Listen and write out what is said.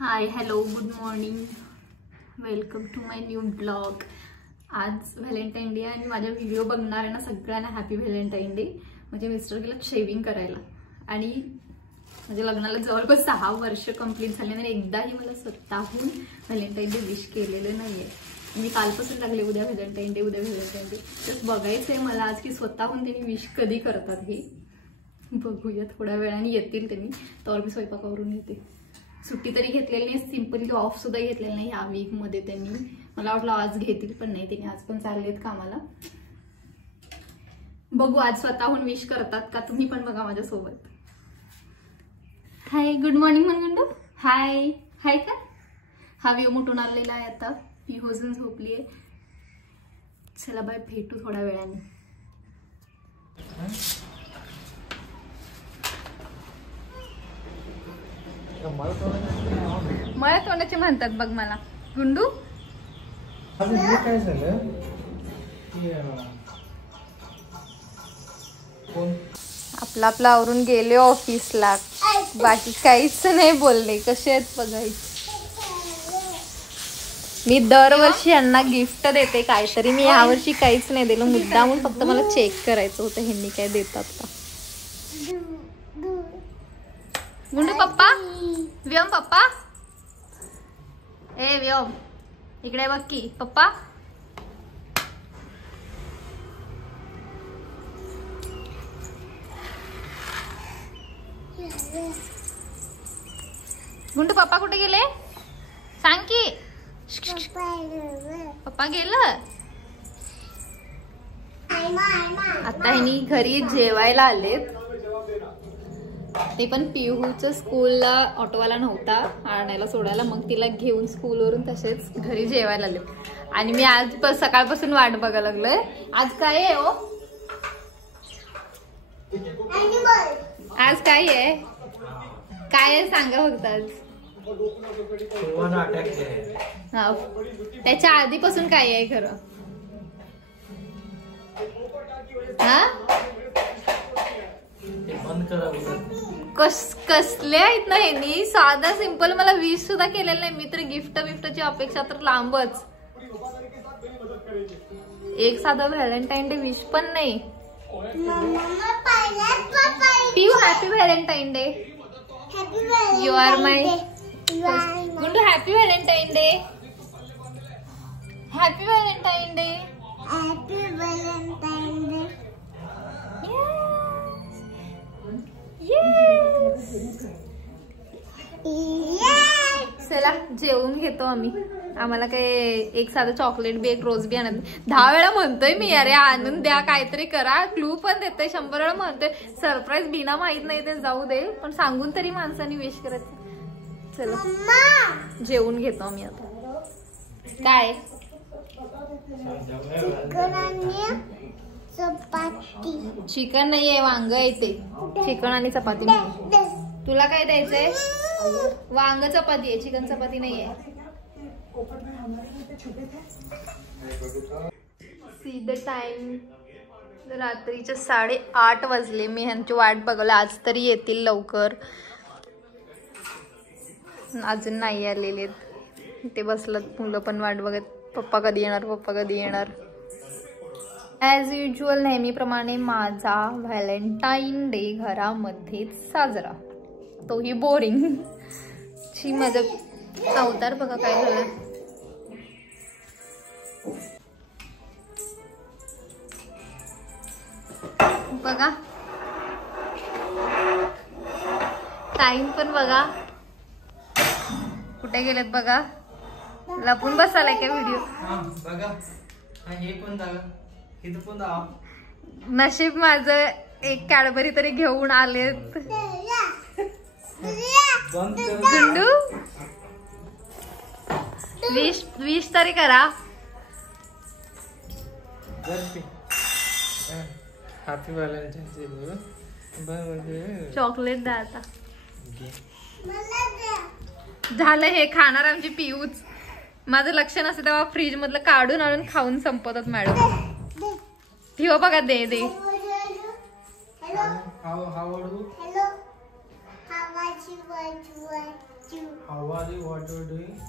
High hello good morning, welcome to my new blog. आज Valentine day आणि माझ्या video बघणार आहे ना सगळ्यांना हॅपी व्हॅलेंटाईन डे। म्हणजे मिस्टर गेला शेविंग करायला आणि म्हणजे लग्नाला जवळपास 6 वर्ष कंप्लीट झाले आणि एकदाही मला स्वतःहून व्हॅलेंटाईन डे विश केलेलं नाहीये। म्हणजे कालपासून लागले उद्या व्हॅलेंटाईन डे उद्या व्हॅलेंटाईन डे, तर बघायचंय मला आज की स्वतःहून त्यांनी विश कधी करतात हे बघूया। थोड्या वेळाने येतील त्यांनी, तर मी स्वयंपाकावरून येते। सुट्टी तरी घेतलेली नाही, सिंपली ऑफ सुद्धा घेतलेला नाही या वीक मध्ये त्यांनी। मला वाटलं आज घेतील पण नाही, त्यांनी आज पण चाललेत कामाला। बघू आज स्वतःहून विश करतात का, तुम्ही पण बघा माझ्या सोबत। हाय गुड मॉर्निंग म्हणून हाय हाय का हा व्हिडिओ मोठून आलेला आहे आता। पिहोजन झोपलीये, चला बाय, भेटू थोड्या वेळाने। मला तोंडाचे म्हणतात बघ मला गुंडू। काय झालं आपला आपला आवरून गेले ऑफिसला, बाकी काहीच नाही बोलले। कसे आहेत बघायचे। मी दरवर्षी यांना गिफ्ट देते काहीतरी, मी यावर्षी काहीच नाही दिलं मुद्दामून, फक्त मला चेक करायचं होतं ह्यांनी काय देतात का। गुंडू पप्पा, व्योम पप्पा, ए व्योम इकडे बघ की पप्पा। गुंडू पप्पा कुठे गेले सांग की। पप्पा गेलं आता, ह्यांनी घरी जेवायला आलेत। ते पण पिहूचं स्कूलला ऑटोवाला नव्हता आणायला सोडायला, मग तिला घेऊन स्कूलवरून तसेच घरी जेवायला आले। आणि मी आज सकाळपासून वाट बघायला लागलोय। आज काय आहे हो, आज काय आहे, काय आहे सांगा फक्त आज। हा, त्याच्या आधीपासून काय आहे खरं हा। कसले आहेत ना ह्यांनी, साधा सिंपल मला विश सुद्धा केलेलं नाही। मी तर गिफ्टची अपेक्षा तर लांबच, एक साधा व्हॅलेंटाईन डे विश पण नाही। पिऊ happy Valentine day, you are my गुंडू। Happy Valentine day, happy Valentine day, happy Valentine day. चला जेवून घेतो आम्ही। आम्हाला काय एक साधं चॉकलेट बी एक रोज बी आणत। 10 वेळा म्हणतोय मी अरे आणून द्या काहीतरी करा, क्लू पण देते 100 वेळा म्हणतोय। सरप्राईज बिना माहित नाही ते जाऊ दे, पण सांगून तरी माणसाने विश करायचं। चला जेवून घेतो आम्ही आता। काय चिकन नाहीये, वांग येते। चिकन आणि चपाती नाही। तुला काय द्यायचंय, वांग चपाती आहे, चिकन चपाती नाहीये। सी द टाइम, रात्रीचे 8:30 वाजले। मी ह्यांची वाट बघवली, आज तरी येतील लवकर, अजून नाही आलेले। ते बसलं मुलं पण वाट बघत, पप्पा कधी येणार पप्पा कधी येणार। ॲज युजल नेहमीप्रमाणे माझा व्हॅलेंटाईन डे घरामध्येच साजरा, तोही बोरिंग। ची माझं अवतार बघा काय झालं। बघा टाइम पण बघा कुठे गेलेत बघा, लपून बसालाय का व्हिडिओ बघा। हे पण दागा, हे पण दागा। नशीब माझं एक कॅडबरी तरी घेऊन आलेत। गुंडू विश तरी करा। Happy Valentine day. चॉकलेट द्या आता। झालं हे खाणार आमची पियूच। माझं लक्ष नसतं तेव्हा फ्रीज मधलं काढून आणून खाऊन संपवतात मॅडम। ठेव बघा, दे दे। How are you? What you doing?